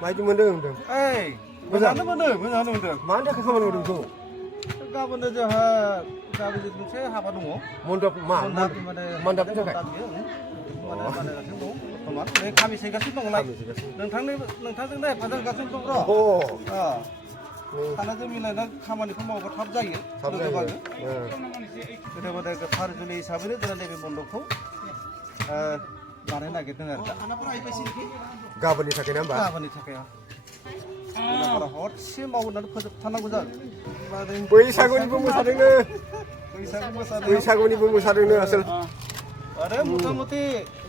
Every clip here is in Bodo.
मायदि मोनदों होनदों ओइ मोजाङानो मोनदों मानि थाखाय खामानि मावदों बेखौ गाबोननो जोंहा गाबोन मोनसे हाबा दङ मन्दप मा मन्दपनि थाखाय बानायगासिनो दं बर्थमान नै खामि सैगासिनो दंलाय नोंथांजोंनो हेफाजाब होगासिनो दं र' सानैजों मिलायना खामानिखौ मावोबा थाब जायो गोदो गोदाय गोथार जुलि हिसाबैनो जोंना नैबे मन्दपखौ बानायनो नागिरदों आरो गाबोननि थाखाय ना होमबा गाबोननि थाखाय हरसे मावनानै फोजोबथारनांगौ जागोन बैसागुनिबो मोसादोंनो आसोल आरो मथा मथि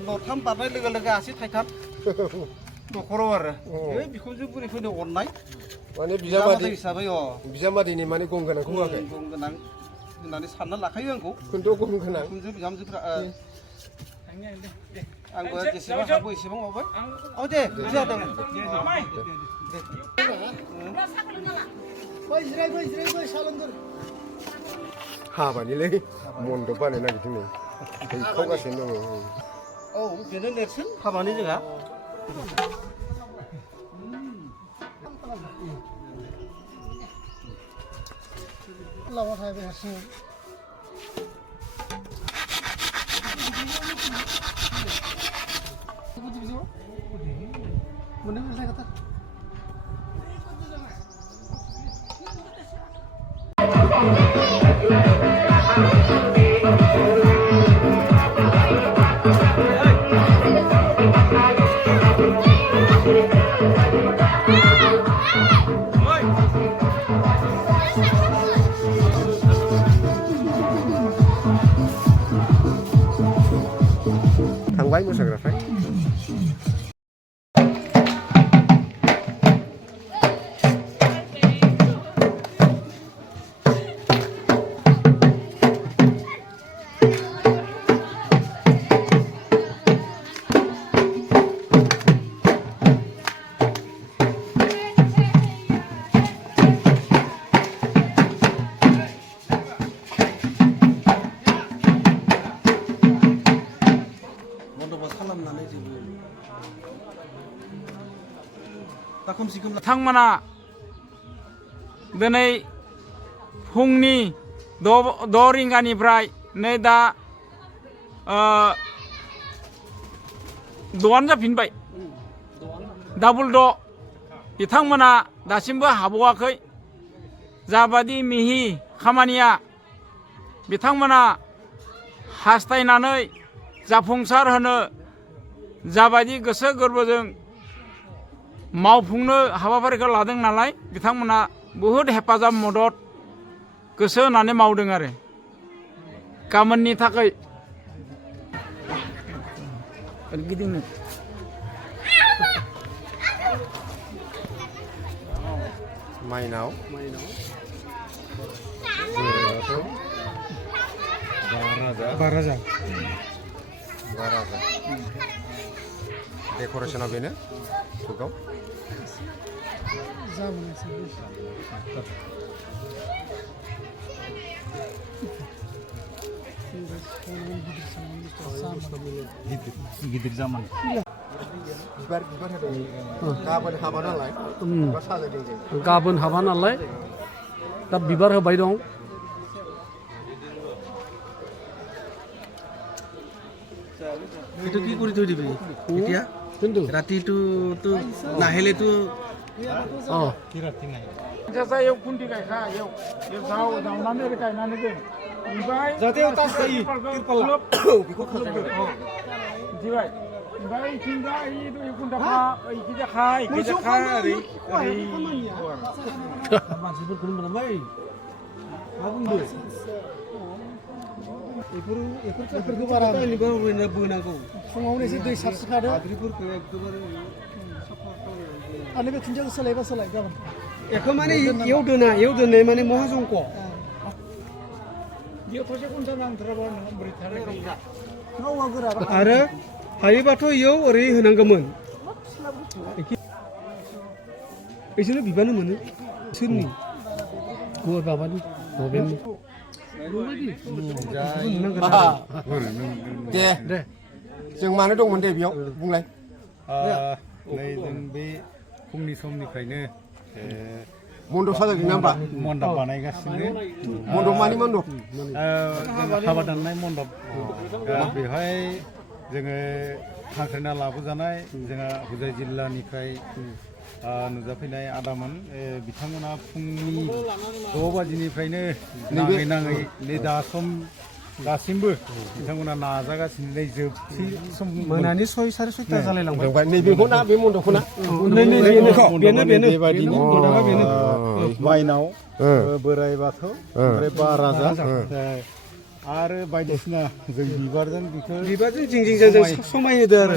न'थाम बारनाय लोगो लोगो आसि थाइथाम न'खराव आरो बिखुनजो बुरैफोरनि अननाय माने हिसाबै बिजामादैनि माने गं गोनांखौ होआखै गं गोनां होननानै सानना लाखायो आंखौ खिन्थु गं गोनां बिखुनजो बिहामजोफ्रा आंबो जेसेबां हागौ एसेबां मावबाय दे जादों हाबानिलै मन्दप बानायनो नागिरदों नै हैखावगासिनो दङ बेनो नेरसोन हाबानि जोंहा लामा थाबाय हारसिं थांबाय मोसाग्राफ्रा बिथांमोना दिनै फुंनि 6 रिंगानिफ्राय नै दा 6 जाफिनबाय डाबल 6 बिथांमोना दासिमबो हाबावाखै जाबादि मिहि खामानिया बिथांमोना हास्थायनानै जाफुंसार होनो जाबादि गोसो गोरबोजों मावफुंनो हाबाफारिखौ लादों नालाय बिथांमोना बहुद हेफाजाब मदद गोसो होनानै मावदों आरो गाबोननि थाखाय गिदिंनो माइनाव बाराजा डेक'रेसना बेनो जुगाव गिदिर जामान बिबार गाबोन हाबा नालाय साजायदों जों गाबोन हाबा नालाय दा बिबार होबाय दं এইটো কি কৰি থৈ দিবি এতিয়া ৰাতিটো নাহিলেতো जायगायाव खुन्थि गायखा इयाव जावनानै ओरै गायनानै दोन ओमफ्राय जाहाथे बेखौ मिथिबाय ओमफ्राय इथिंजा ओइ खुन्थाखा इखिजा ओरै मानसिफोरखौनो मोनाबाय मा बुंदो बेफोरखौ बारा ओरैनो बोनांगौ फुङावनो एसे दै सारस्रिखादो आद्रिफोरखौ एकदबारे आरो बे खुन्थियाखौ सोलायबा सोलाय गाबोन एखौ माने एव दोननाय माने महाजंक बेयाव थसे खुन्था नांथाराबा बोरै थानाय आरो हायोबाथ' इयाव ओरै होनांगौमोन बिसोरनो बिबानो मोनो सोरनि माबानि नभेम्बरनि दे जों मानो दंमोन दे बेयाव बुंलाय नै जों बे फुंनि समनिफ्रायनो मन्दप साजायदों ना होमबा मन्दप बानायगासिनो मन्दप मानि मन्दप जोङो हाबा दाननाय मन्दप बेवहाय जोङो हांख्रायना लाबोजानाय जोंहा हुजाय जिल्लानिफ्राय नुजाफैनाय आदामोन बिथांमोना फुंनि 6 बाजिनिफ्रायनो नाङै नाङै नै दा सम दासिमबो बिथांमोना नाजागासिनो नै जोबथि सम मोनानि 6-6:30 जालायलांबाय ओमफ्राय नैबेखौ ना बे मन्दपखौ ना बेबायदिनो माइनाव बोराइ बाथौ ओमफ्राय बा राजा आरो बायदिसिना जों बिबारजों बिबारजों जिं समाय होदो आरो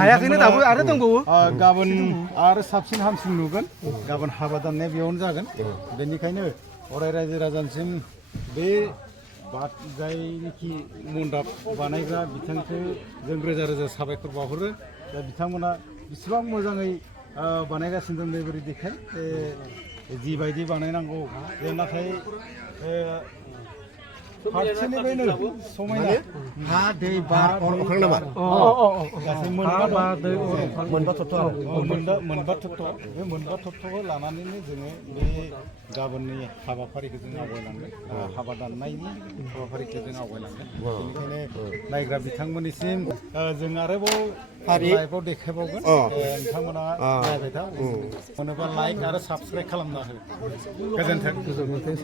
हायाखैनो दाबो आरो दंबावो गाबोन आरो साबसिन हामसिन नुगोन गाबोन हाबा दाननाया बेयावनो जागोन बेनिखायनो अराय रायजो राजानिसिम बे जायनिखि मन्दप बानायग्रा बिथांखौ जों रोजा रोजा साबायखर बावहरो दा बिथांमोना बेसेबां मोजाङै बानायगासिनो दं बेबायदि देखाय जिबायदि बानायनांगौ नाथाय फारसेनिफ्रायनो समायना हा दै बार अख्रां नामा गासै मोनबा तत्व बे मोनबा तत्वखौ लानानैनो जोङो बे गाबोननि हाबाफारिखौ जों आवगायलांगोन हाबा दाननायनि हाबाफारिखौ जों आवगायलांगोन बेनिखायनो नायग्रा बिथांमोननिसिम जों आरोबाव लाइभआव देखायबावगोन नोंथांमोना नायबाय था मोनोबा लाइक आरो साबस्क्राइब खालामना हो गोजोन्थों